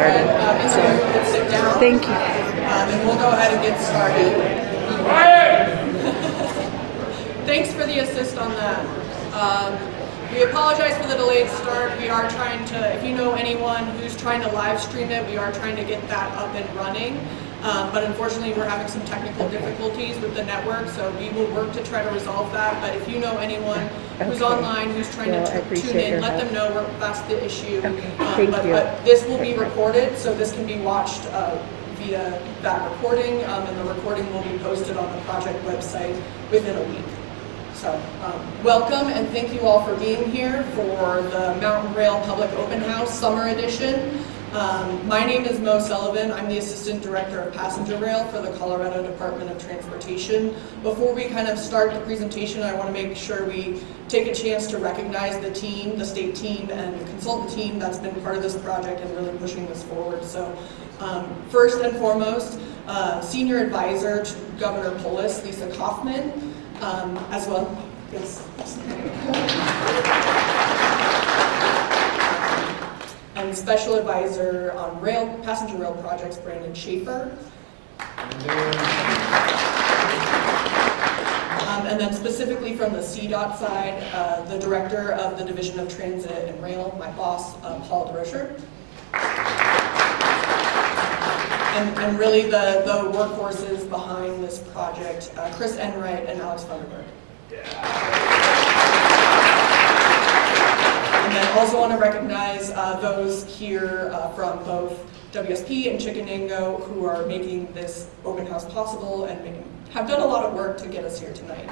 started. So, sit down. thank you. And we'll go ahead and get started. Thanks for the assist on that. We apologize for the delayed start. We are trying to, if you know anyone who's trying to live stream it, we are trying to get that up and running. But unfortunately, we're having some technical difficulties with the network, so we will work to try to resolve that. But if you know anyone who's online, who's trying to tune in, let them know that's the issue. Thank you. But this will be recorded, so this can be watched via that recording, and the recording will be posted on the project website within a week. So, welcome and thank you all for being here for the Mountain Rail Public Open House Summer Edition. My name is Mo Sullivan. I'm the Assistant Director of Passenger Rail for the Colorado Department of Transportation. Before we kind of start the presentation, I want to make sure we take a chance to recognize the team, the state team, and the consultant team that's been part of this project and really pushing this forward. So, first and foremost, Senior Advisor to Governor Polis, Lisa Kaufman, as well. Yes. And Special Advisor on Passenger Rail Projects, Brandon Schaefer. And then specifically from the CDOT side, the Director of the Division of Transit and Rail, my boss, Paul DeRocher. And really the workhorses behind this project, Chris Enright and Alex Thunderberg. And then also want to recognize those here from both WSP and Chickenango who are making this open house possible and have done a lot of work to get us here tonight.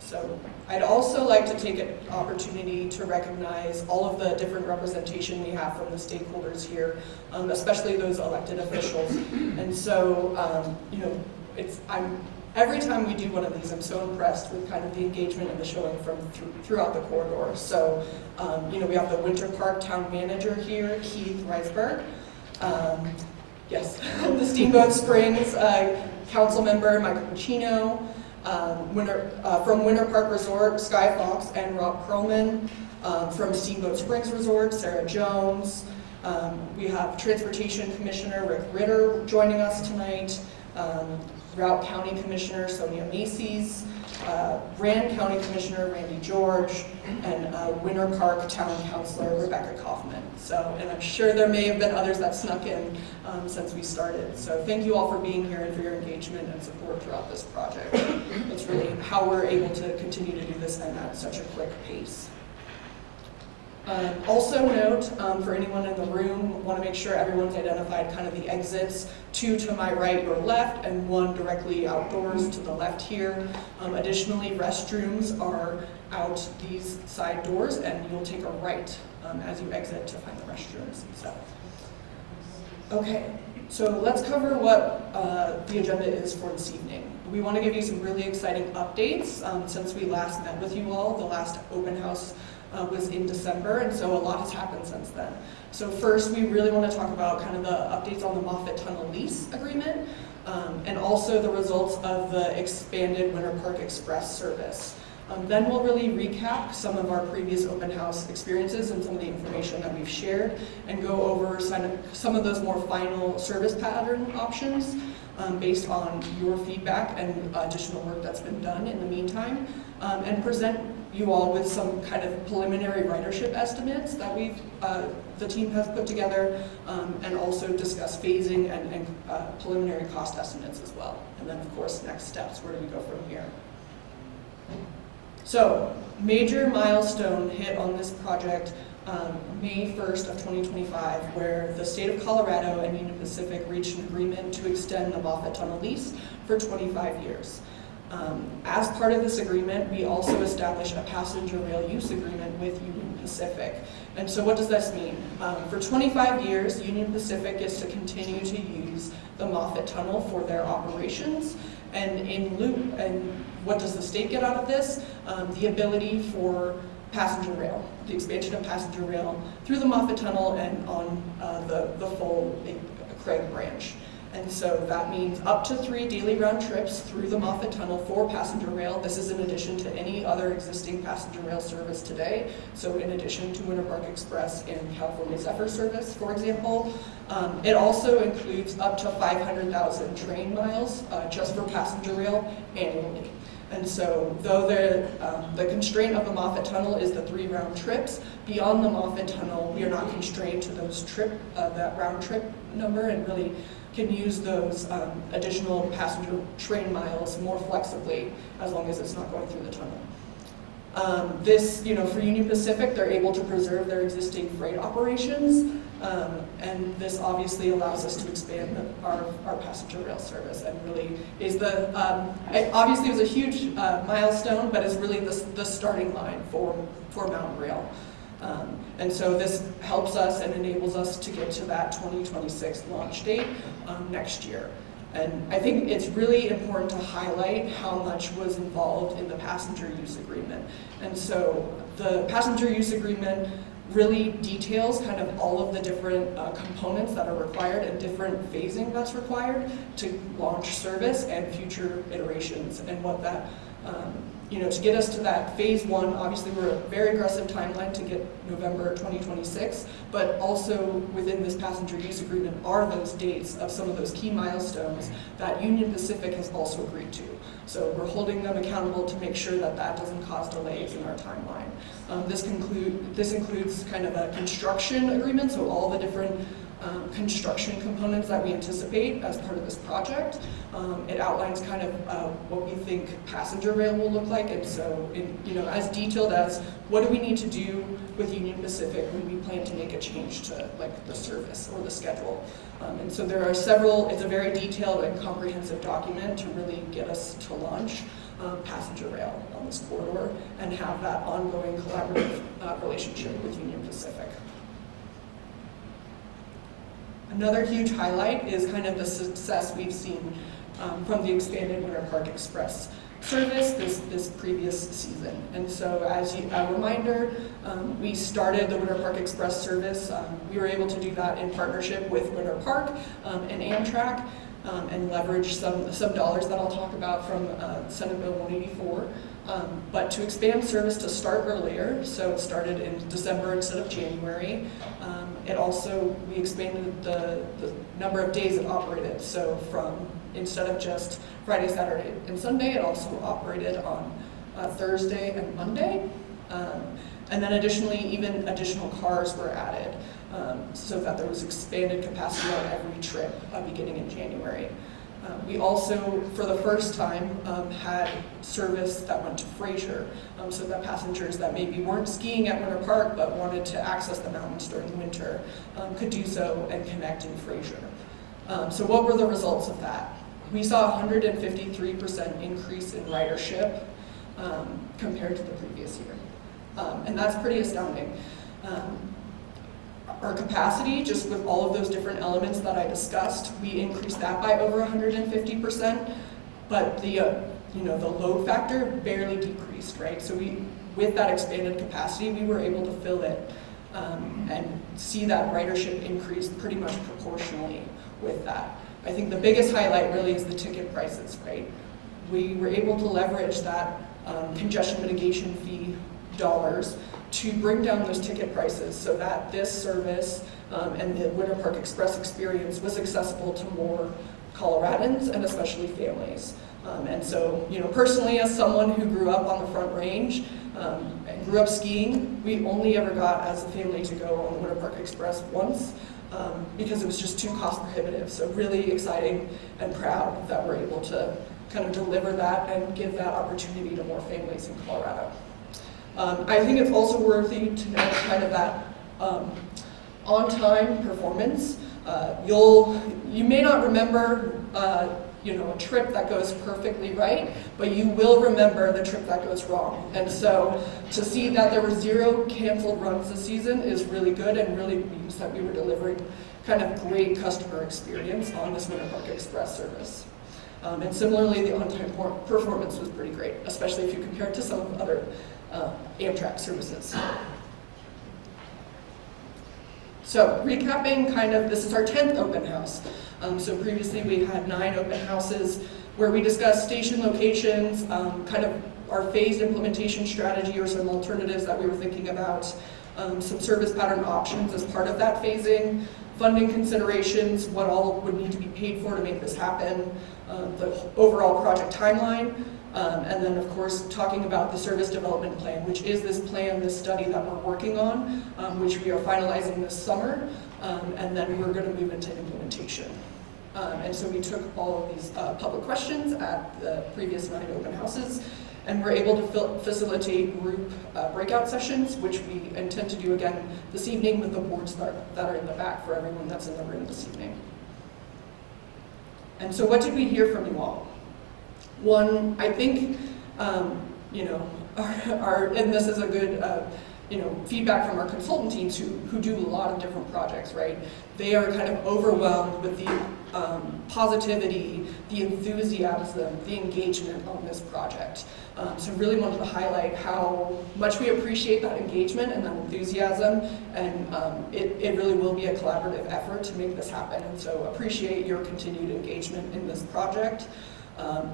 So I'd also like to take an opportunity to recognize all of the different representation we have from the stakeholders here, especially those elected officials. And so, every time we do one of these, I'm so impressed with kind of the engagement and the showing from throughout the corridor. So, we have the Winter Park Town Manager here, Keith Reisberg. Yes, the Steamboat Springs Council Member, Michael Pacino. From Winter Park Resort, Sky Fox and Rob Perlman. From Steamboat Springs Resort, Sarah Jones. We have Transportation Commissioner Rick Ritter joining us tonight. Routt County Commissioner Sonia Macy's, Rand County Commissioner Randy George, and Winter Park Town Councilor Rebecca Kaufman. So, and I'm sure there may have been others that snuck in since we started. So thank you all for being here and for your engagement and support throughout this project. It's really how we're able to continue to do this and at such a quick pace. Also note, for anyone in the room, want to make sure everyone's identified kind of the exits, 2 to my right or left, and 1 directly outdoors to the left here. Additionally, restrooms are out these side doors, and you'll take a right as you exit to find the restrooms. So, okay, so let's cover what the agenda is for this evening. We want to give you some really exciting updates since we last met with you all. The last open house was in December, and so a lot has happened since then. So first, we really want to talk about kind of the updates on the Moffat Tunnel lease agreement, and also the results of the expanded Winter Park Express service. Then we'll really recap some of our previous open house experiences and some of the information that we've shared, and go over some of those more final service pattern options based on your feedback and additional work that's been done in the meantime, and present you all with some kind of preliminary ridership estimates that the team has put together, and also discuss phasing and preliminary cost estimates as well. And then of course, next steps, where do we go from here? So, major milestone hit on this project May 1st of 2025, where the state of Colorado and Union Pacific reached an agreement to extend the Moffat Tunnel lease for 25 years. As part of this agreement, we also established a passenger rail use agreement with Union Pacific. And so what does this mean? For 25 years, Union Pacific gets to continue to use the Moffat Tunnel for their operations. And in lieu, and what does the state get out of this? The ability for passenger rail, the expansion of passenger rail through the Moffat Tunnel and on the full Craig branch. And so that means up to 3 daily round trips through the Moffat Tunnel for passenger rail. This is in addition to any other existing passenger rail service today. So in addition to Winter Park Express and California Zephyr service, for example. It also includes up to 500,000 train miles just for passenger rail annually. And so though the constraint of the Moffat Tunnel is the 3 round trips, beyond the Moffat Tunnel, we are not constrained to those that round trip number, and really can use those additional passenger train miles more flexibly as long as it's not going through the tunnel. This, for Union Pacific, they're able to preserve their existing freight operations, and this obviously allows us to expand our passenger rail service, and really is it obviously was a huge milestone, but is really the starting line for Mountain Rail. And so this helps us and enables us to get to that 2026 launch date next year. And I think it's really important to highlight how much was involved in the passenger use agreement. And so the passenger use agreement really details kind of all of the different components that are required and different phasing that's required to launch service and future iterations, and what that to get us to that phase 1, obviously we're a very aggressive timeline to get November 2026, but also within this passenger use agreement are those dates of some of those key milestones that Union Pacific has also agreed to. So we're holding them accountable to make sure that that doesn't cause delays in our timeline. This includes kind of a construction agreement, so all the different construction components that we anticipate as part of this project. It outlines kind of what we think passenger rail will look like, and so as detailed as what do we need to do with Union Pacific when we plan to make a change to the service or the schedule. And so there are several, it's a very detailed and comprehensive document to really get us to launch passenger rail on this corridor and have that ongoing collaborative relationship with Union Pacific. Another huge highlight is kind of the success we've seen from the expanded Winter Park Express service this previous season. And so as a reminder, we started the Winter Park Express service. We were able to do that in partnership with Winter Park and Amtrak, and leverage some dollars that I'll talk about from Senate Bill 184. But to expand service to start earlier, so it started in December instead of January. We expanded the number of days it operated. So instead of just Friday, Saturday, and Sunday, it also operated on Thursday and Monday. And then additionally, even additional cars were added so that there was expanded capacity on every trip beginning in January. We also, for the first time, had service that went to Fraser, so that passengers that maybe weren't skiing at Winter Park but wanted to access the mountains during the winter could do so and connect in Fraser. So what were the results of that? We saw a 153% increase in ridership compared to the previous year, and that's pretty astounding. Our capacity, just with all of those different elements that I discussed, we increased that by over 150%, but the load factor barely decreased, right? So with that expanded capacity, we were able to fill it and see that ridership increase pretty much proportionally with that. I think the biggest highlight really is the ticket prices, right? We were able to leverage that congestion mitigation fee dollars to bring down those ticket prices so that this service and the Winter Park Express experience was accessible to more Coloradans and especially families. And so, personally, as someone who grew up on the Front Range and grew up skiing, we only ever got as a family to go on the Winter Park Express once because it was just too cost prohibitive. So really exciting and proud that we're able to kind of deliver that and give that opportunity to more families in Colorado. I think it's also worthy to note kind of that on-time performance. You may not remember a trip that goes perfectly right, but you will remember the trip that goes wrong. And so to see that there were 0 canceled runs this season is really good, and really means that we were delivering kind of great customer experience on this Winter Park Express service. And similarly, the on-time performance was pretty great, especially if you compare it to some of the other Amtrak services. So recapping, this is our 10th open house. So previously we had 9 open houses where we discussed station locations, our phased implementation strategy or some alternatives that we were thinking about, some service pattern options as part of that phasing, funding considerations, what all would need to be paid for to make this happen, the overall project timeline, and then of course talking about the service development plan, which is this plan, this study that we're working on, which we are finalizing this summer, and then we're going to move into implementation. And so we took all of these public questions at the previous 9 open houses, and we're able to facilitate group breakout sessions, which we intend to do again this evening with the boards that are in the back for everyone that's in the room this evening. And so what did we hear from you all? One, I think, and this is a good, feedback from our consultant teams who do a lot of different projects, right? They are kind of overwhelmed with the positivity, the enthusiasm, the engagement on this project. So really wanted to highlight how much we appreciate that engagement and that enthusiasm, and it really will be a collaborative effort to make this happen, and so appreciate your continued engagement in this project.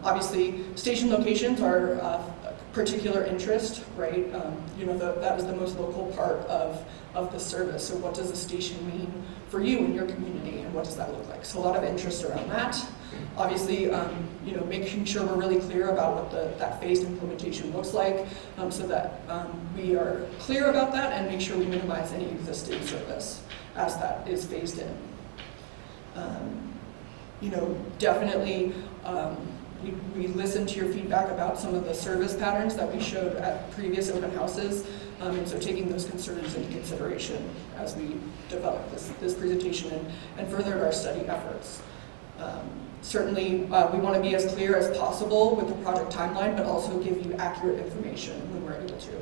Obviously, station locations are of particular interest, right? That is the most local part of the service. So what does a station mean for you and your community, and what does that look like? So a lot of interest around that. Obviously, making sure we're really clear about what that phased implementation looks like, so that we are clear about that and make sure we minimize any existing service as that is phased in. Definitely, we listened to your feedback about some of the service patterns that we showed at previous open houses, and so taking those concerns into consideration as we develop this presentation and furthered our study efforts. Certainly, we want to be as clear as possible with the project timeline, but also give you accurate information when we're able to.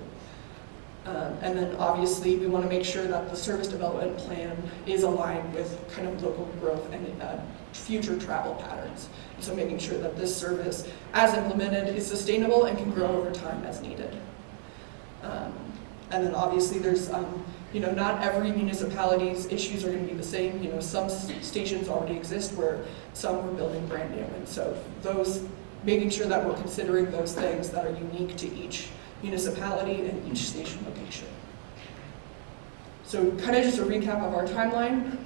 And then obviously, we want to make sure that the service development plan is aligned with kind of local growth and future travel patterns. And so making sure that this service, as implemented, is sustainable and can grow over time as needed. And then obviously there's, not every municipality's issues are going to be the same. Some stations already exist where some we're building brand new. And so making sure that we're considering those things that are unique to each municipality and each station location. So kind of just a recap of our timeline.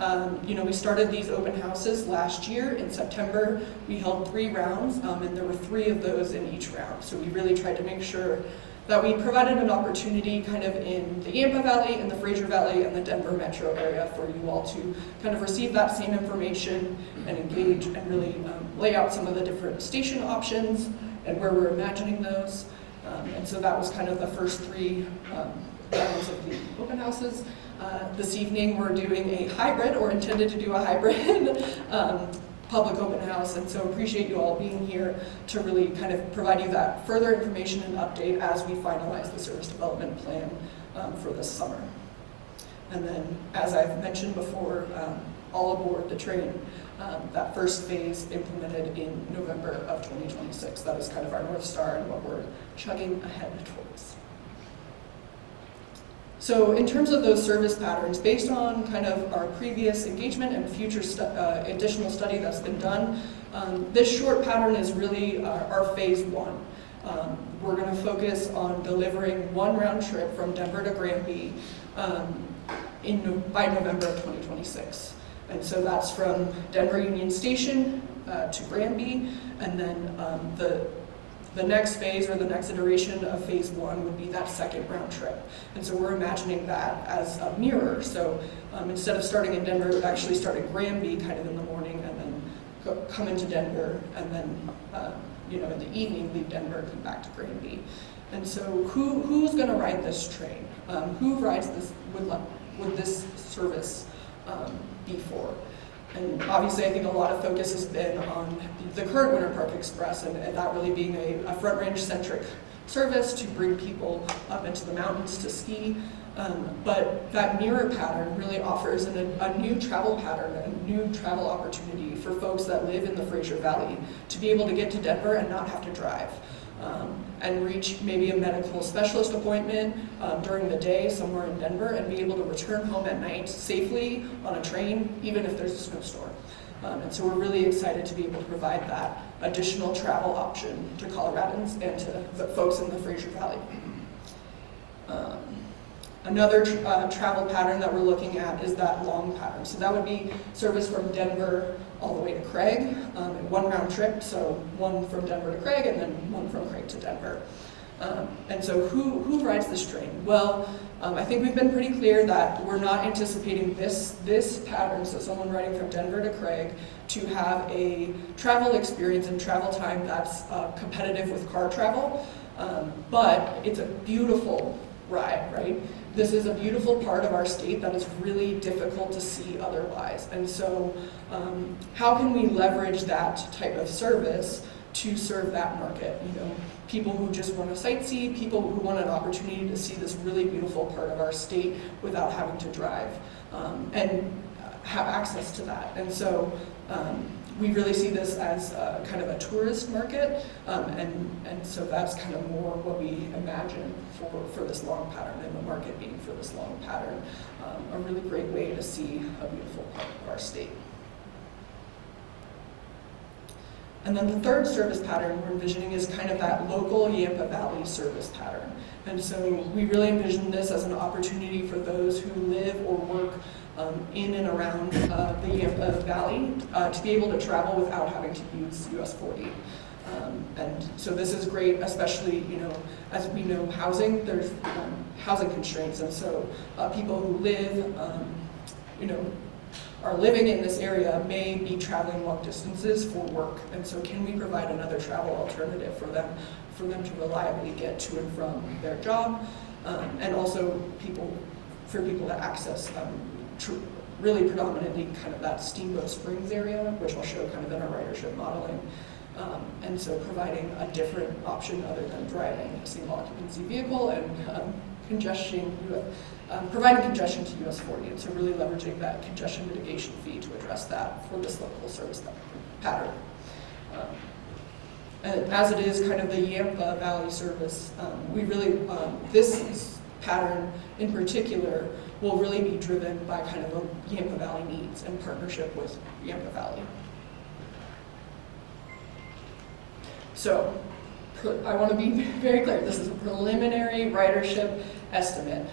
We started these open houses last year in September. We held 3 rounds, and there were 3 of those in each round. So we really tried to make sure that we provided an opportunity kind of in the Yampa Valley, in the Fraser Valley, and the Denver metro area for you all to kind of receive that same information and engage and really lay out some of the different station options and where we're imagining those. And so that was kind of the first 3 rounds of the open houses. This evening we're doing a hybrid, or intended to do a hybrid, public open house, and so appreciate you all being here to really kind of provide you that further information and update as we finalize the service development plan for this summer. And then, as I've mentioned before, all aboard the train, that first phase implemented in November of 2026. That is kind of our North Star and what we're chugging ahead towards. So in terms of those service patterns, based on kind of our previous engagement and future additional study that's been done, this short pattern is really our phase 1. We're going to focus on delivering 1 round trip from Denver to Granby by November of 2026. And so that's from Denver Union Station to Granby, and then the next phase, or the next iteration of phase 1, would be that 2nd round trip. And so we're imagining that as a mirror. So instead of starting in Denver, it would actually start in Granby kind of in the morning, and then come into Denver, and then in the evening leave Denver and come back to Granby. And so who's going to ride this train? Who rides this, would this service be for? And obviously I think a lot of focus has been on the current Winter Park Express, and that really being a Front Range centric service to bring people up into the mountains to ski. But that mirror pattern really offers a new travel pattern, a new travel opportunity for folks that live in the Fraser Valley to be able to get to Denver and not have to drive. and reach maybe a medical specialist appointment during the day somewhere in Denver and be able to return home at night safely on a train, even if there's a snowstorm. And so we're really excited to be able to provide that additional travel option to Coloradans and to the folks in the Fraser Valley. Another travel pattern that we're looking at is that long pattern. So that would be service from Denver all the way to Craig, in one round trip, so one from Denver to Craig and then one from Craig to Denver. And so who rides this train? Well, I think we've been pretty clear that we're not anticipating this pattern, so someone riding from Denver to Craig, to have a travel experience and travel time that's competitive with car travel, but it's a beautiful ride, right? This is a beautiful part of our state that is really difficult to see otherwise. And so how can we leverage that type of service to serve that market? You know, people who just want to sightsee, people who want an opportunity to see this really beautiful part of our state without having to drive and have access to that. And so we really see this as kind of a tourist market, and so that's kind of more what we imagine for this long pattern, and the market being for this long pattern. A really great way to see a beautiful part of our state. And then the third service pattern we're envisioning is kind of that local Yampa Valley service pattern. And so we really envision this as an opportunity for those who live or work in and around the Yampa Valley to be able to travel without having to use US 40. And so this is great, especially, you know, as we know, there's housing constraints, and so people who live, you know, are living in this area may be traveling long distances for work, and so can we provide another travel alternative for them to reliably get to and from their job, and also for people to access really predominantly kind of that Steamboat Springs area, which I'll show kind of in our ridership modeling. And so providing a different option other than driving a single occupancy vehicle and providing congestion to US 40. And so really leveraging that congestion mitigation fee to address that for this local service pattern. And as it is kind of the Yampa Valley service, this pattern in particular will really be driven by kind of the Yampa Valley needs in partnership with Yampa Valley. So I want to be very clear, this is a preliminary ridership estimate.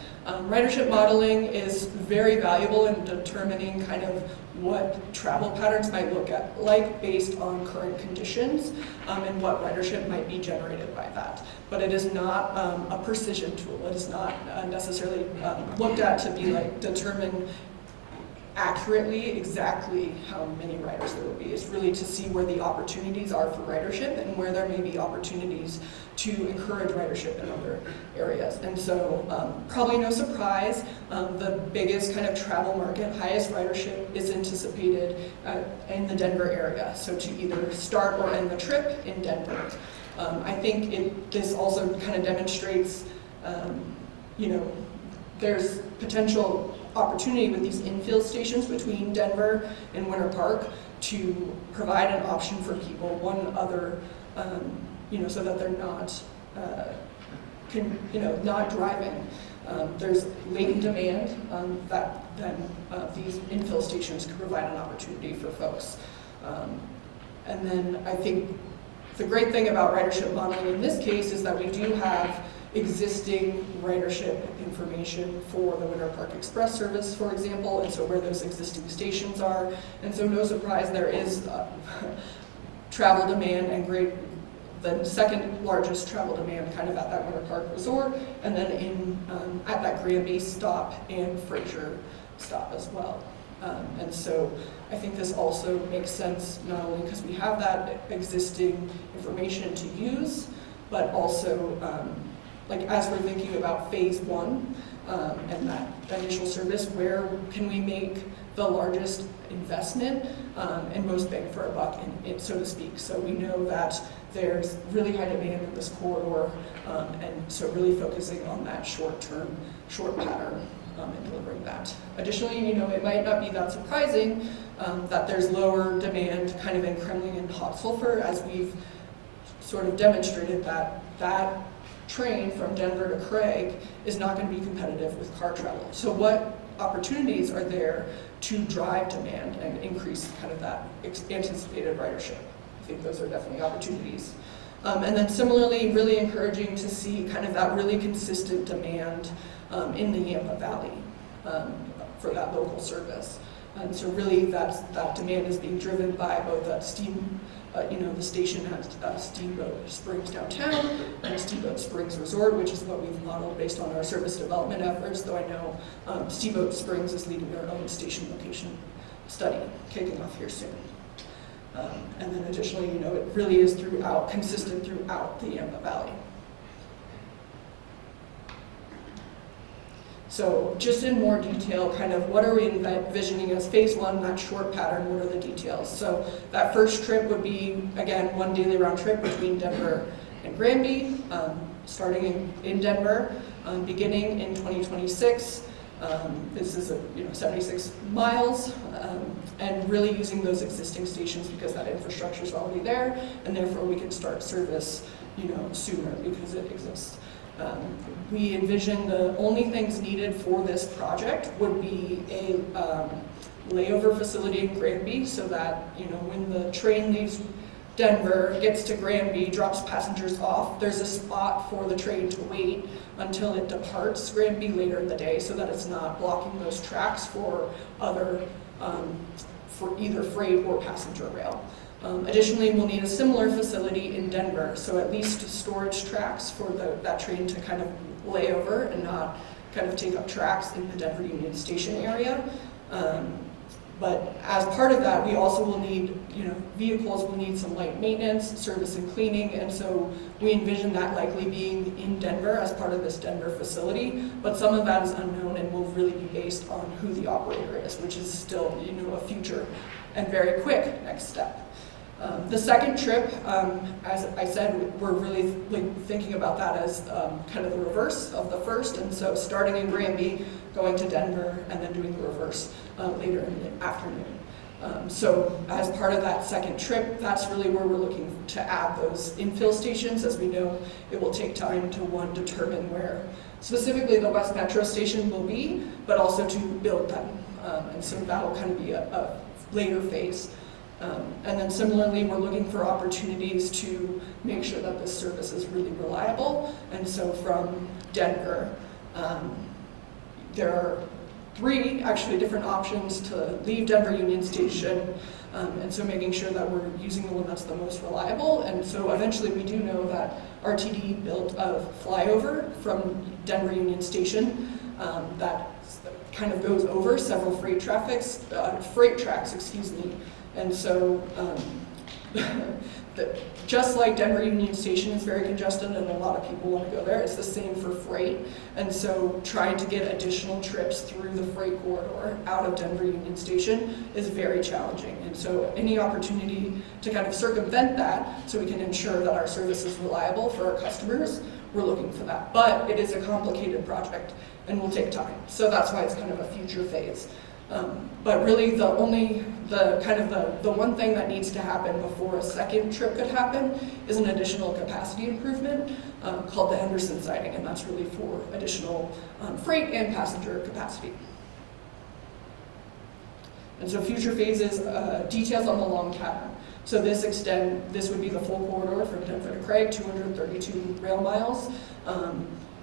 Ridership modeling is very valuable in determining kind of what travel patterns might look like based on current conditions and what ridership might be generated by that. But it is not a precision tool. It is not necessarily looked at to be like determine accurately exactly how many riders there will be. It's really to see where the opportunities are for ridership and where there may be opportunities to encourage ridership in other areas. And so probably no surprise, the biggest kind of travel market, highest ridership is anticipated in the Denver area. So to either start or end the trip in Denver. I think this also kind of demonstrates, you know, there's potential opportunity with these infill stations between Denver and Winter Park to provide an option for people, one other, you know, so that they're not, not driving. There's latent demand that then these infill stations could provide an opportunity for folks. And then I think the great thing about ridership modeling in this case is that we do have existing ridership information for the Winter Park Express service, for example, and so where those existing stations are. And so no surprise, there is travel demand and the second largest travel demand kind of at that Winter Park resort, and then at that Graham Base stop and Fraser stop as well. And so I think this also makes sense not only because we have that existing information to use, but also like as we're thinking about phase one and that initial service, where can we make the largest investment and most bang for a buck, so to speak. So we know that there's really high demand in this corridor, and so really focusing on that short pattern and delivering that. Additionally, you know, it might not be that surprising that there's lower demand kind of in Kremling and Hot Sulphur, as we've sort of demonstrated that that train from Denver to Craig is not going to be competitive with car travel. So what opportunities are there to drive demand and increase kind of that anticipated ridership? I think those are definitely opportunities. And then similarly, really encouraging to see kind of that really consistent demand in the Yampa Valley for that local service. And so really that demand is being driven by both that steam, the station at Steamboat Springs downtown and Steamboat Springs Resort, which is what we've modeled based on our service development efforts, though I know Steamboat Springs is leading their own station location study, kicking off here soon. And then additionally, it really is consistent throughout the Yampa Valley. So just in more detail, kind of what are we envisioning as phase one, that short pattern, what are the details? So that first trip would be, again, one daily round trip between Denver and Granby, starting in Denver, beginning in 2026. This is 76 miles, and really using those existing stations because that infrastructure is already there, and therefore we can start service sooner because it exists. We envision the only things needed for this project would be a layover facility in Granby, so that when the train leaves Denver, gets to Granby, drops passengers off, there's a spot for the train to wait until it departs Granby later in the day, so that it's not blocking those tracks for for either freight or passenger rail. Additionally, we'll need a similar facility in Denver, so at least storage tracks for that train to kind of lay over and not kind of take up tracks in the Denver Union Station area. But as part of that, we also will need, vehicles will need some light maintenance, service and cleaning, and so we envision that likely being in Denver as part of this Denver facility, but some of that is unknown and will really be based on who the operator is, which is still, a future and very quick next step. The second trip, as I said, we're really thinking about that as kind of the reverse of the first, and so starting in Granby, going to Denver, and then doing the reverse later in the afternoon. So as part of that second trip, that's really where we're looking to add those infill stations. As we know, it will take time to determine where specifically the West Metro station will be, but also to build them. And so that'll kind of be a later phase. And then similarly, we're looking for opportunities to make sure that this service is really reliable. And so from Denver, there are 3 actually different options to leave Denver Union Station. And so making sure that we're using the one that's the most reliable. And so eventually we do know that RTD built a flyover from Denver Union Station that kind of goes over several freight tracks, And so, just like Denver Union Station is very congested and a lot of people want to go there, it's the same for freight. And so trying to get additional trips through the freight corridor out of Denver Union Station is very challenging. And so any opportunity to kind of circumvent that so we can ensure that our service is reliable for our customers, we're looking for that. But it is a complicated project and will take time. So that's why it's kind of a future phase. But really the one thing that needs to happen before a second trip could happen is an additional capacity improvement called the Henderson siding, and that's really for additional freight and passenger capacity. And so future phases, details on the long pattern. So this would be the full corridor from Denver to Craig, 232 rail miles,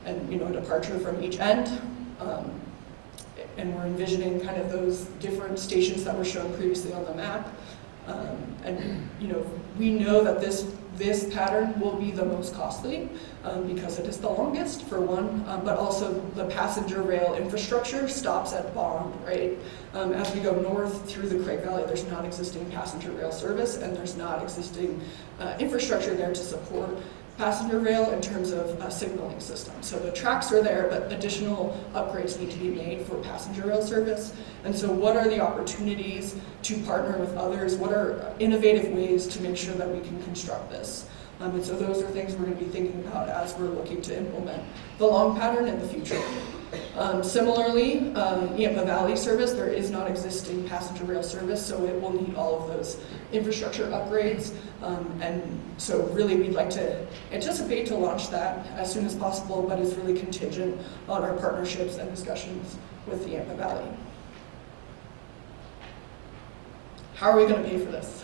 and a departure from each end. And we're envisioning kind of those different stations that were shown previously on the map. We know that this pattern will be the most costly because it is the longest, for one, but also the passenger rail infrastructure stops at Bond, right? As we go north through the Craig Valley, there's not existing passenger rail service, and there's not existing infrastructure there to support passenger rail in terms of a signaling system. So the tracks are there, but additional upgrades need to be made for passenger rail service. And so what are the opportunities to partner with others? What are innovative ways to make sure that we can construct this? And so those are things we're going to be thinking about as we're looking to implement the long pattern in the future. Similarly, Yampa Valley service, there is not existing passenger rail service, so it will need all of those infrastructure upgrades. And so really we'd like to anticipate to launch that as soon as possible, but it's really contingent on our partnerships and discussions with the Yampa Valley. How are we going to pay for this?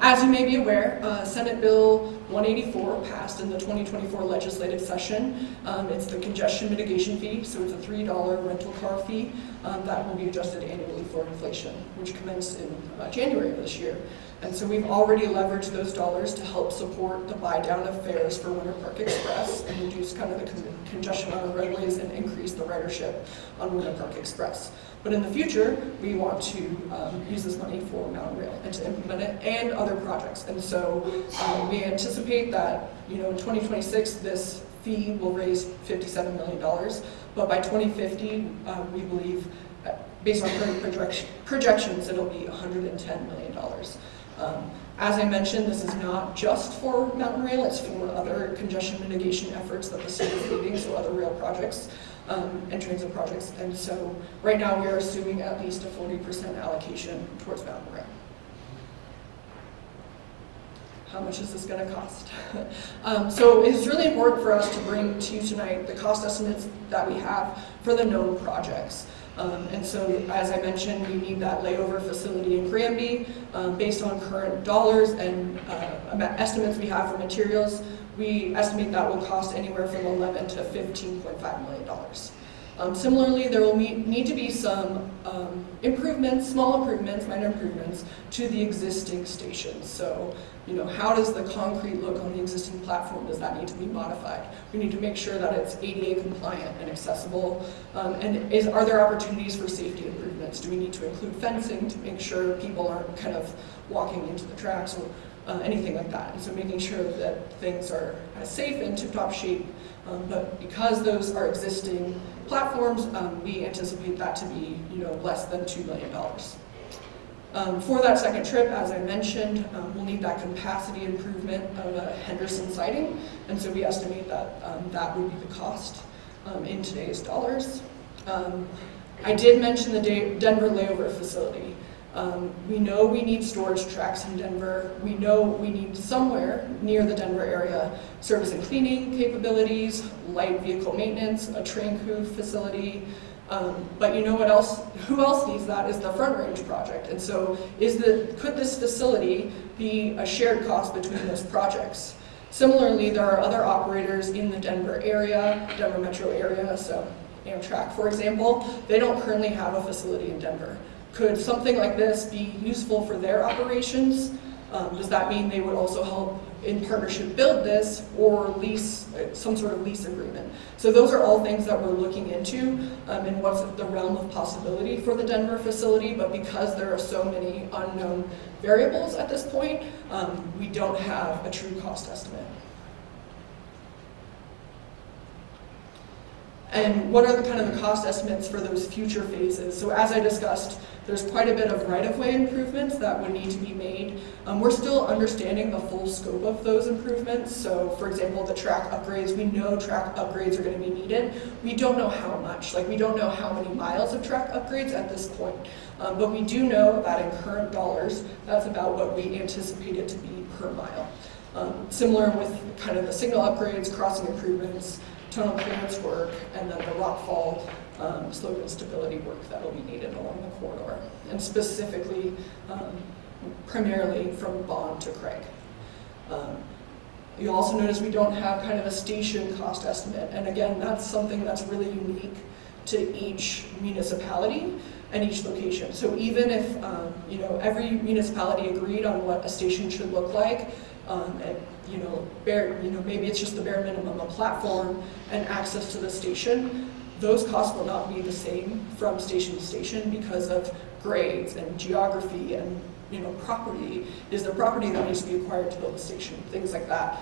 As you may be aware, Senate Bill 184 passed in the 2024 legislative session. It's the congestion mitigation fee, so it's a $3 rental car fee that will be adjusted annually for inflation, which commenced in January of this year. And so we've already leveraged those dollars to help support the buy down of fares for Winter Park Express and reduce kind of the congestion on our roadways and increase the ridership on Winter Park Express. But in the future, we want to use this money for Mountain Rail and to implement it and other projects. And so we anticipate that, in 2026, this fee will raise $57 million. But by 2050, we believe, based on current projections, it'll be $110 million. As I mentioned, this is not just for Mountain Rail, it's for other congestion mitigation efforts that the city is leading, so other rail projects and transit projects. And so right now we are assuming at least a 40% allocation towards Mountain Rail. How much is this going to cost? So it's really important for us to bring to you tonight the cost estimates that we have for the known projects. And so, as I mentioned, we need that layover facility in Granby. Based on current dollars and estimates we have for materials, we estimate that will cost anywhere from $11 to $15.5 million. Similarly, there will need to be some improvements, small improvements, minor improvements to the existing stations. So, how does the concrete look on the existing platform? Does that need to be modified? We need to make sure that it's ADA compliant and accessible. And are there opportunities for safety improvements? Do we need to include fencing to make sure people aren't kind of walking into the tracks or anything like that? And so making sure that things are as safe and tip-top shape. But because those are existing platforms, we anticipate that to be less than $2 million. For that second trip, as I mentioned, we'll need that capacity improvement of a Henderson siding, and so we estimate that that would be the cost in today's dollars. I did mention the Denver layover facility. We know we need storage tracks in Denver. We know we need somewhere near the Denver area service and cleaning capabilities, light vehicle maintenance, a train crew facility. But you know what else? Who else needs that is the Front Range project. And so could this facility be a shared cost between those projects? Similarly, there are other operators in the Denver area, Denver metro area, so Amtrak, for example, they don't currently have a facility in Denver. Could something like this be useful for their operations? Does that mean they would also help in partnership build this or lease, some sort of lease agreement? So those are all things that we're looking into and what's the realm of possibility for the Denver facility, but because there are so many unknown variables at this point, we don't have a true cost estimate. And what are the kind of the cost estimates for those future phases? So as I discussed, there's quite a bit of right-of-way improvements that would need to be made. We're still understanding the full scope of those improvements. So for example, the track upgrades, we know track upgrades are going to be needed. We don't know how much, we don't know how many miles of track upgrades at this point. But we do know that in current dollars, that's about what we anticipate it to be per mile. Similar with kind of the signal upgrades, crossing improvements, tunnel clearance work, and then the rock fall slope and stability work that will be needed along the corridor, and specifically, primarily from Bond to Craig. You'll also notice we don't have kind of a station cost estimate, and again, that's something that's really unique to each municipality and each location. So even if every municipality agreed on what a station should look like, maybe it's just the bare minimum, a platform and access to the station, those costs will not be the same from station to station because of grades and geography and property. Is there property that needs to be acquired to build a station, things like that.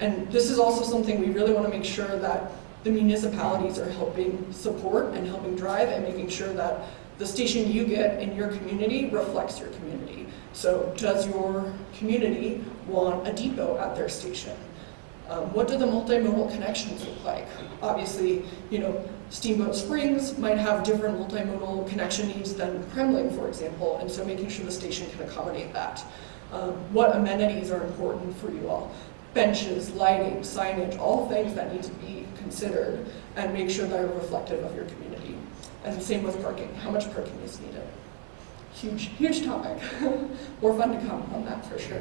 And this is also something we really want to make sure that the municipalities are helping support and helping drive and making sure that the station you get in your community reflects your community. So does your community want a depot at their station? What do the multimodal connections look like? Obviously, Steamboat Springs might have different multimodal connection needs than Kremling, for example, and so making sure the station can accommodate that. What amenities are important for you all? Benches, lighting, signage, all things that need to be considered and make sure they're reflective of your community. And the same with parking. How much parking is needed? Huge topic. More fun to come on that for sure.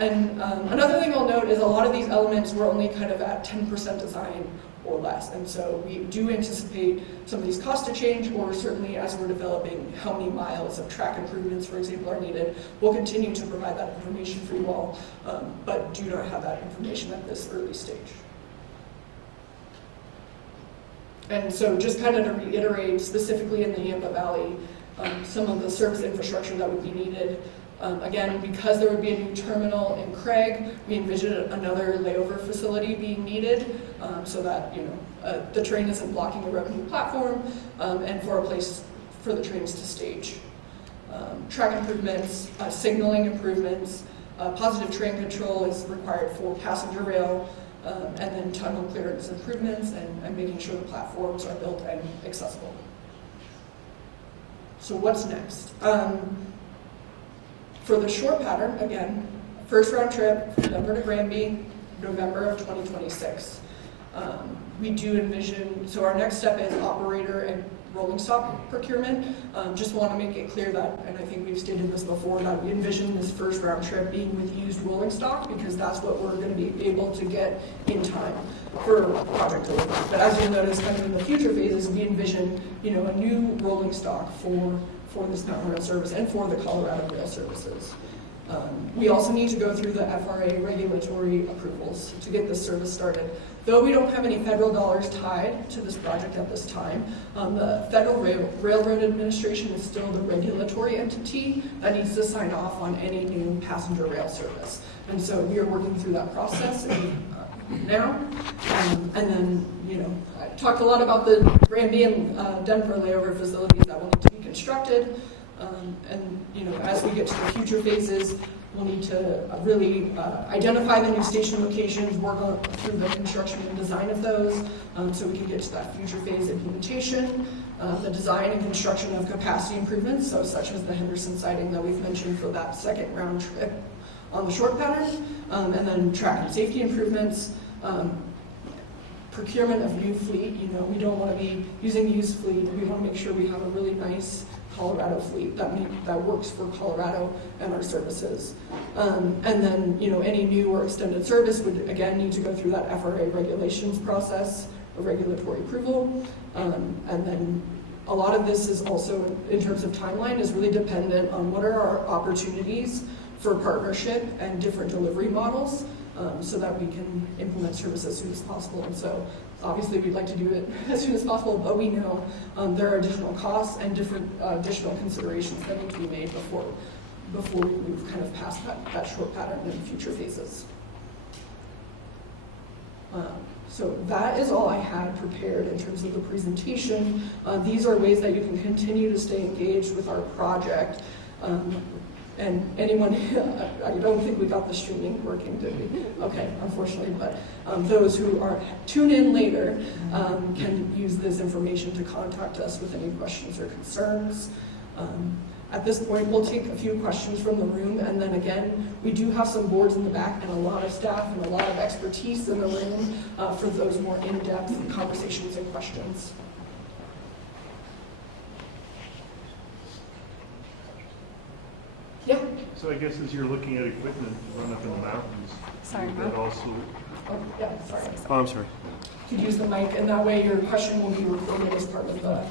And another thing I'll note is a lot of these elements were only kind of at 10% design or less. And so we do anticipate some of these costs to change, or certainly as we're developing how many miles of track improvements, for example, are needed. We'll continue to provide that information for you all, but do not have that information at this early stage. And so just kind of to reiterate, specifically in the Yampa Valley, some of the service infrastructure that would be needed. Again, because there would be a new terminal in Craig, we envision another layover facility being needed so that the train isn't blocking the revenue platform, and for a place for the trains to stage. Track improvements, signaling improvements, positive train control is required for passenger rail, and then tunnel clearance improvements and making sure the platforms are built and accessible. So what's next? For the short pattern, again, first round trip from Denver to Granby, November of 2026. We do envision, so our next step is operator and rolling stock procurement. Just want to make it clear that, and I think we've stated this before, that we envision this first round trip being with used rolling stock because that's what we're going to be able to get in time for project delivery. But as you'll notice, kind of in the future phases, we envision, a new rolling stock for this mountain rail service and for the Colorado rail services. We also need to go through the FRA regulatory approvals to get this service started. Though we don't have any federal dollars tied to this project at this time, the Federal Railroad Administration is still the regulatory entity that needs to sign off on any new passenger rail service. And so we are working through that process now. And then, I talked a lot about the Granby and Denver layover facilities that will need to be constructed. As we get to the future phases, we'll need to really identify the new station locations, work through the construction and design of those, so we can get to that future phase implementation, the design and construction of capacity improvements, so such as the Henderson siding that we've mentioned for that second round trip on the short pattern, and then track and safety improvements, procurement of new fleet. We don't want to be using used fleet. We want to make sure we have a really nice Colorado fleet that works for Colorado and our services. And then, any new or extended service would again need to go through that FRA regulations process, a regulatory approval. And then a lot of this is also, in terms of timeline, is really dependent on what are our opportunities for partnership and different delivery models, so that we can implement service as soon as possible. And so obviously we'd like to do it as soon as possible, but we know there are additional costs and different additional considerations that need to be made before we move kind of past that short pattern in future phases. So that is all I had prepared in terms of the presentation. These are ways that you can continue to stay engaged with our project. And anyone, I don't think we got the streaming working, did we? Okay, unfortunately, but those who are tune in later can use this information to contact us with any questions or concerns. At this point, we'll take a few questions from the room, and then again, we do have some boards in the back and a lot of staff and a lot of expertise in the room for those more in-depth conversations and questions. Yeah. So I guess as you're looking at equipment to run up in the mountains, Sorry, that also. Oh, yeah, sorry. Oh, I'm sorry. You could use the mic, and that way your question will be recorded as part of the.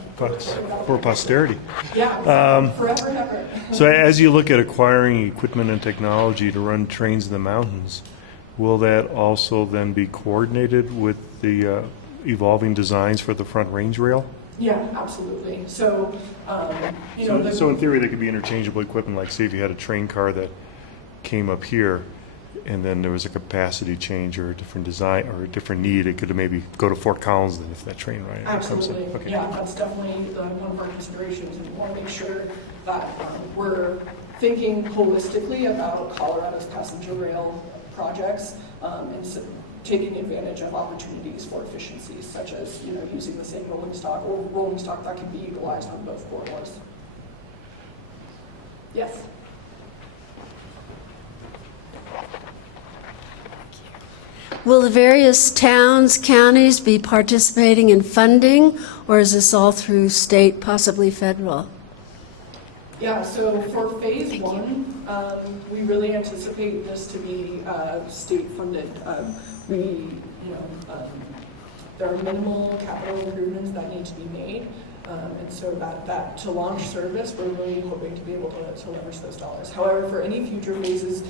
For posterity. Yeah, forever and ever. So as you look at acquiring equipment and technology to run trains in the mountains, will that also then be coordinated with the evolving designs for the front range rail? Yeah, absolutely. So, So in theory, they could be interchangeable equipment, like say if you had a train car that came up here, and then there was a capacity change or a different design or a different need, it could maybe go to Fort Collins then if that train comes in. Absolutely. Okay. Yeah, that's definitely one of our considerations, and we want to make sure that we're thinking holistically about Colorado's passenger rail projects, and taking advantage of opportunities for efficiencies, such as, you know, using the same rolling stock or rolling stock that can be utilized on both corridors. Yes? Will the various towns, counties be participating in funding, or is this all through state, possibly federal? Yeah, so for phase one, we really anticipate this to be state funded. There are minimal capital improvements that need to be made. And so that to launch service, we're really hoping to be able to leverage those dollars. However, for any future phases,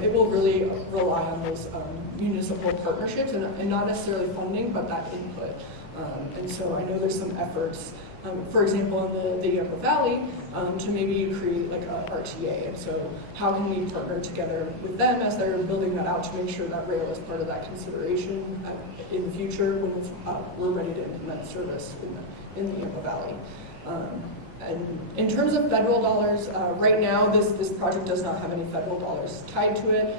it will really rely on those municipal partnerships and not necessarily funding, but that input. And so I know there's some efforts, for example, in the Yampa Valley, to maybe create like a RTA. And so how can we partner together with them as they're building that out to make sure that rail is part of that consideration in the future when we're ready to implement service in the Yampa Valley. And in terms of federal dollars, right now this project does not have any federal dollars tied to it.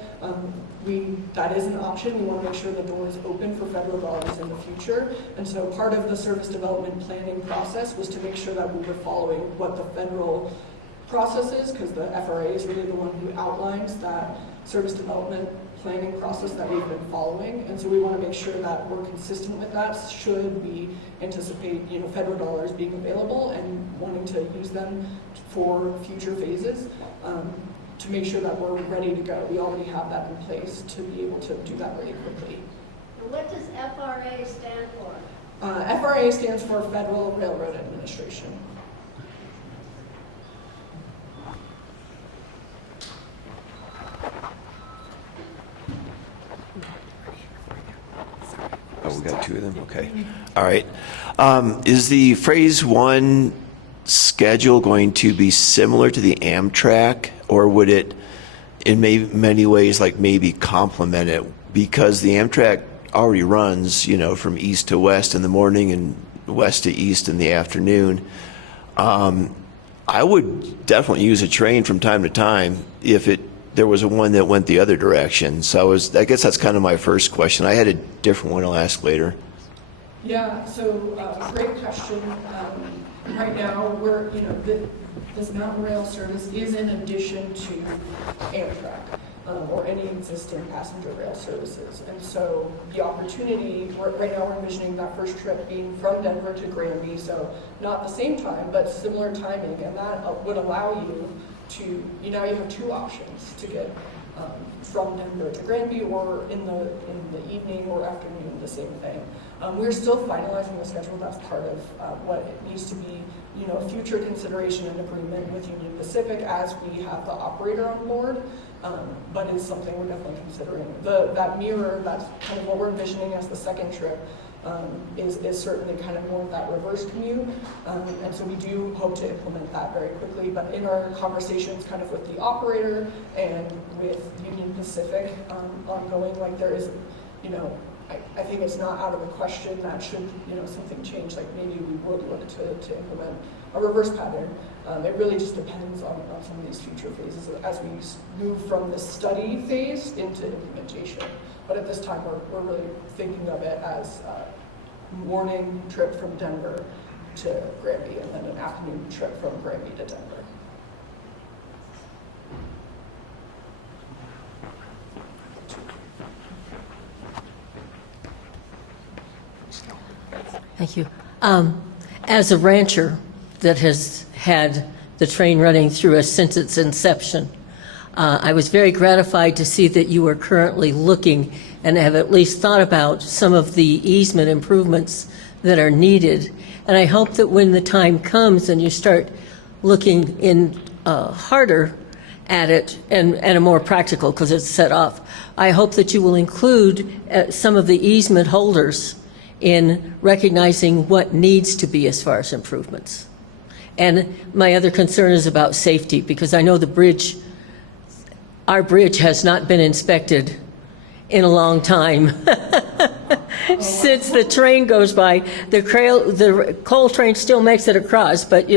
That is an option. We want to make sure the door is open for federal dollars in the future. And so part of the service development planning process was to make sure that we were following what the federal process is, because the FRA is really the one who outlines that service development planning process that we've been following. And so we want to make sure that we're consistent with that should we anticipate, you know, federal dollars being available and wanting to use them for future phases, to make sure that we're ready to go. We already have that in place to be able to do that very quickly. And what does FRA stand for? FRA stands for Federal Railroad Administration. Oh, we got two of them? Okay. All right. Is the phase one schedule going to be similar to the Amtrak, or would it, in many ways, like maybe complement it? Because the Amtrak already runs, you know, from east to west in the morning and west to east in the afternoon. I would definitely use a train from time to time if there was one that went the other direction. So I guess that's kind of my first question. I had a different one I'll ask later. Yeah, so great question. Right now, this mountain rail service is in addition to Amtrak or any existing passenger rail services. And so the opportunity, right now we're envisioning that first trip being from Denver to Granby, so not the same time, but similar timing, and that would allow you to, you have two options to get from Denver to Granby, or in the evening or afternoon, the same thing. We're still finalizing the schedule. That's part of what it needs to be, a future consideration and agreement with Union Pacific as we have the operator on board. But it's something we're definitely considering. That mirror, that's kind of what we're envisioning as the second trip, is certainly kind of more of that reverse commute. And so we do hope to implement that very quickly. But in our conversations kind of with the operator and with Union Pacific ongoing, like there is, I think it's not out of the question that should, something change, like maybe we would look to implement a reverse pattern. It really just depends on some of these future phases as we move from the study phase into implementation. But at this time, we're really thinking of it as a morning trip from Denver to Granby, and then an afternoon trip from Granby to Denver. Thank you. As a rancher that has had the train running through us since its inception, I was very gratified to see that you are currently looking and have at least thought about some of the easement improvements that are needed. And I hope that when the time comes and you start looking in harder at it and a more practical, because it's set off, I hope that you will include some of the easement holders in recognizing what needs to be as far as improvements. And my other concern is about safety, because I know our bridge has not been inspected in a long time. Since the train goes by, the coal train still makes it across, but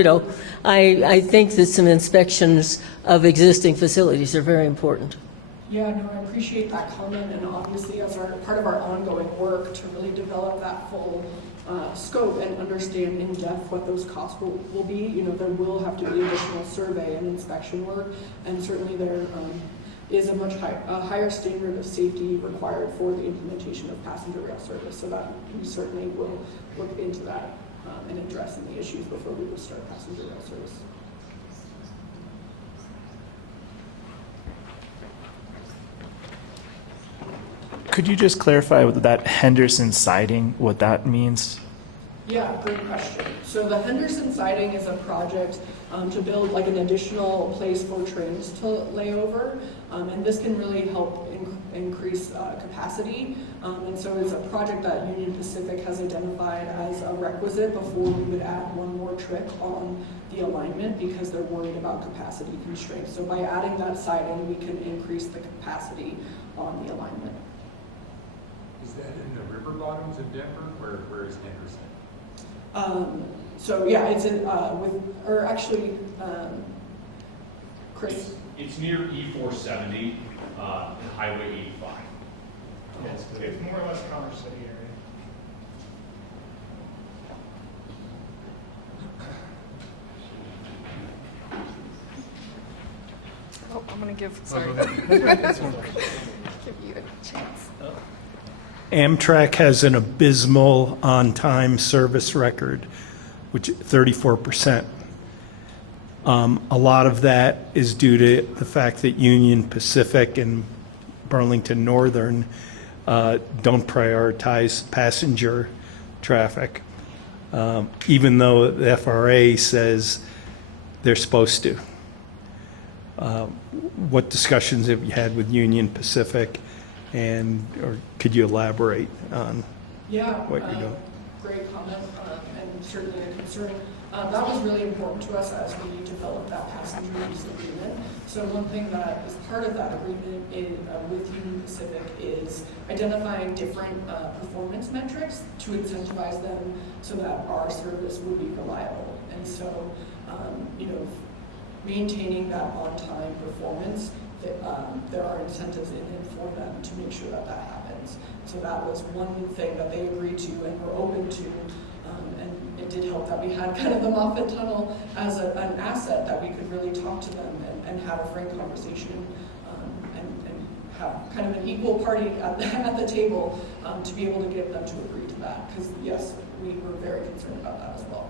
I think that some inspections of existing facilities are very important. Yeah, no, I appreciate that comment, and obviously as part of our ongoing work to really develop that full scope and understand in depth what those costs will be, there will have to be additional survey and inspection work, and certainly there is a much higher standard of safety required for the implementation of passenger rail service, so that we certainly will look into that and address any issues before we will start passenger rail service. Could you just clarify with that Henderson siding, what that means? Yeah, great question. So the Henderson siding is a project to build like an additional place for trains to lay over, and this can really help increase capacity. And so it's a project that Union Pacific has identified as a requisite before we would add one more trick on the alignment because they're worried about capacity constraints. So by adding that siding, we can increase the capacity on the alignment. Is that in the river bottoms of Denver? Where is Henderson? So yeah, it's in Chris. It's near E470 and Highway 85. It's more or less Commerce City area. Oh, I'm going to give, sorry. Give you a chance. Amtrak has an abysmal on-time service record, which 34%. A lot of that is due to the fact that Union Pacific and Burlington Northern don't prioritize passenger traffic, even though the FRA says they're supposed to. What discussions have you had with Union Pacific, or could you elaborate on what you're doing? Great comment, and certainly a concern. That was really important to us as we developed that passenger use agreement. So one thing that is part of that agreement with Union Pacific is identifying different performance metrics to incentivize them so that our service would be reliable. And so, maintaining that on-time performance, there are incentives in it for them to make sure that happens. So that was one thing that they agreed to and were open to. And it did help that we had kind of the Moffat Tunnel as an asset that we could really talk to them and have a frank conversation and have kind of an equal party at the table to be able to get them to agree to that. Because yes, we were very concerned about that as well.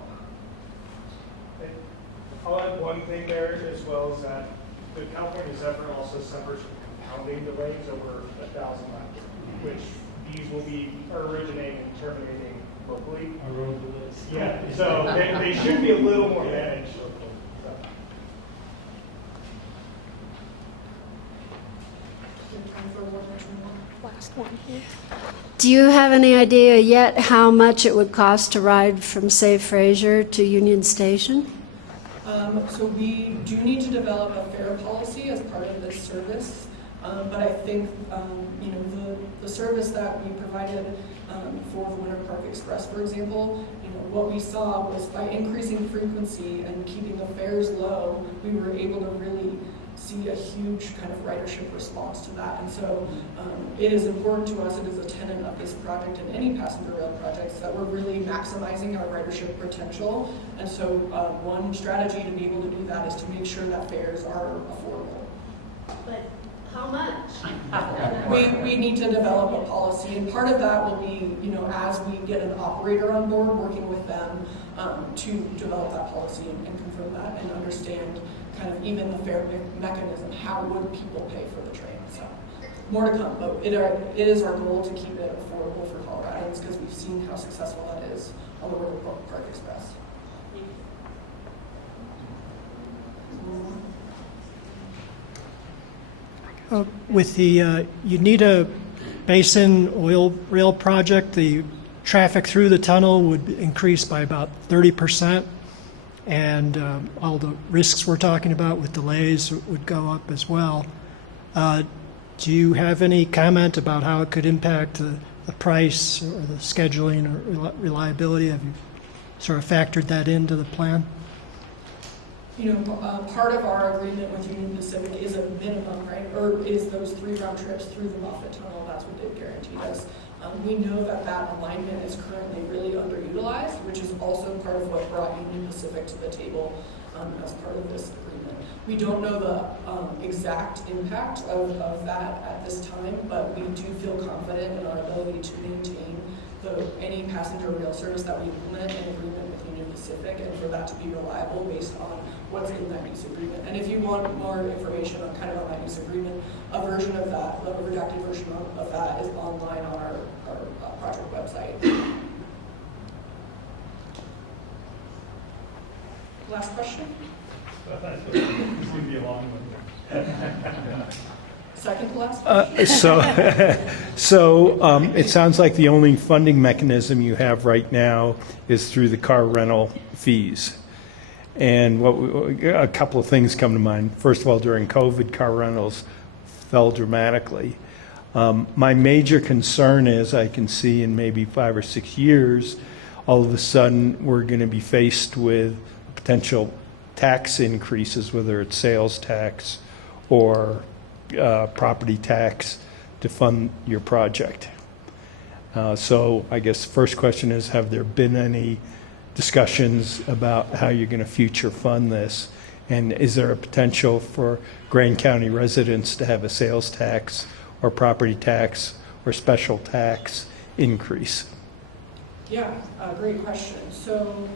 I'll add one thing there as well, is that the California Zephyr also suffers from compounding delays over 1,000 miles, which these will be originating and terminating locally. Yeah, so they should be a little more managed. Last one here. Do you have any idea yet how much it would cost to ride from, say, Fraser to Union Station? So we do need to develop a fare policy as part of this service, but I think the service that we provided for the Winter Park Express, for example, what we saw was by increasing frequency and keeping the fares low, we were able to really see a huge kind of ridership response to that. And so it is important to us, it is a tenet of this project and any passenger rail projects, that we're really maximizing our ridership potential. And so one strategy to be able to do that is to make sure that fares are affordable. But how much? We need to develop a policy, and part of that will be, as we get an operator on board, working with them to develop that policy and confirm that and understand kind of even the fare mechanism. How would people pay for the train? So more to come, but it is our goal to keep it affordable for Coloradans because we've seen how successful that is on the Winter Park Express. With the Uinta Basin oil rail project, the traffic through the tunnel would increase by about 30%, and all the risks we're talking about with delays would go up as well. Do you have any comment about how it could impact the price or the scheduling or reliability? Have you sort of factored that into the plan? Part of our agreement with Union Pacific is a minimum, right? Or is those 3 round trips through the Moffat Tunnel. That's what they've guaranteed us. We know that that alignment is currently really underutilized, which is also part of what brought Union Pacific to the table as part of this agreement. We don't know the exact impact of that at this time, but we do feel confident in our ability to maintain any passenger rail service that we implement in agreement with Union Pacific, and for that to be reliable based on what's in that use agreement. And if you want more information on kind of on that use agreement, a version of that, a redacted version of that is online on our project website. Last question? This is going to be a long one. Second to last? So it sounds like the only funding mechanism you have right now is through the car rental fees. And a couple of things come to mind. First of all, during COVID, car rentals fell dramatically. My major concern is I can see in maybe 5 or 6 years, all of a sudden, we're going to be faced with potential tax increases, whether it's sales tax or property tax to fund your project. So I guess the first question is, have there been any discussions about how you're going to future fund this? And is there a potential for Grand County residents to have a sales tax or property tax or special tax increase? Yeah, great question. So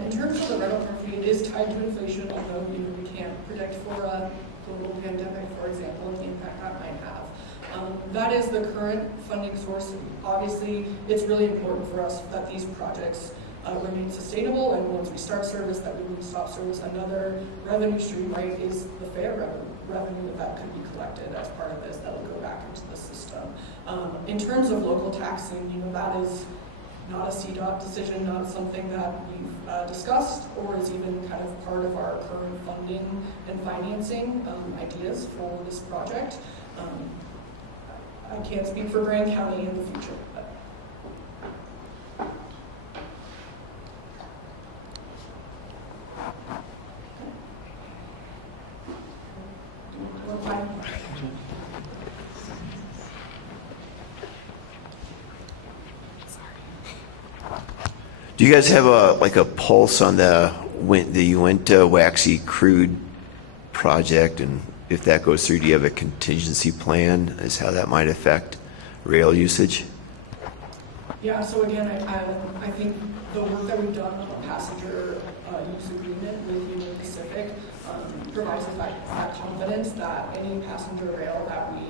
in terms of the rental car fee, it is tied to inflation, although we can't predict for a global pandemic, for example, and the impact that might have. That is the current funding source. Obviously, it's really important for us that these projects remain sustainable, and once we start service, that we wouldn't stop service. Another revenue stream, right, is the fare revenue that could be collected as part of this that will go back into the system. In terms of local taxing, that is not a CDOT decision, not something that we've discussed or is even kind of part of our current funding and financing ideas for this project. I can't speak for Grand County in the future. Do you guys have a pulse on the Uinta Waxy crude project, and if that goes through, do you have a contingency plan as how that might affect rail usage? Yeah, so again, I think the work that we've done on the passenger use agreement with Union Pacific provides us that confidence that any passenger rail that we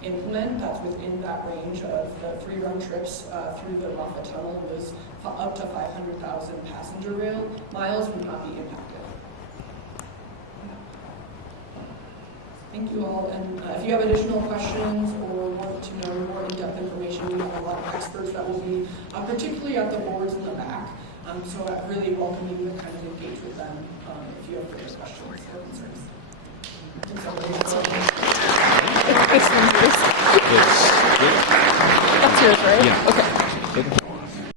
implement that's within that range of the 3 round trips through the Moffat Tunnel was up to 500,000 passenger rail miles would not be impacted. Thank you all, and if you have additional questions or want to know more in-depth information, we have a lot of experts that will be, particularly at the boards in the back, so I really welcome you to kind of engage with them if you have further questions or concerns. That's yours, right? Yeah. Okay.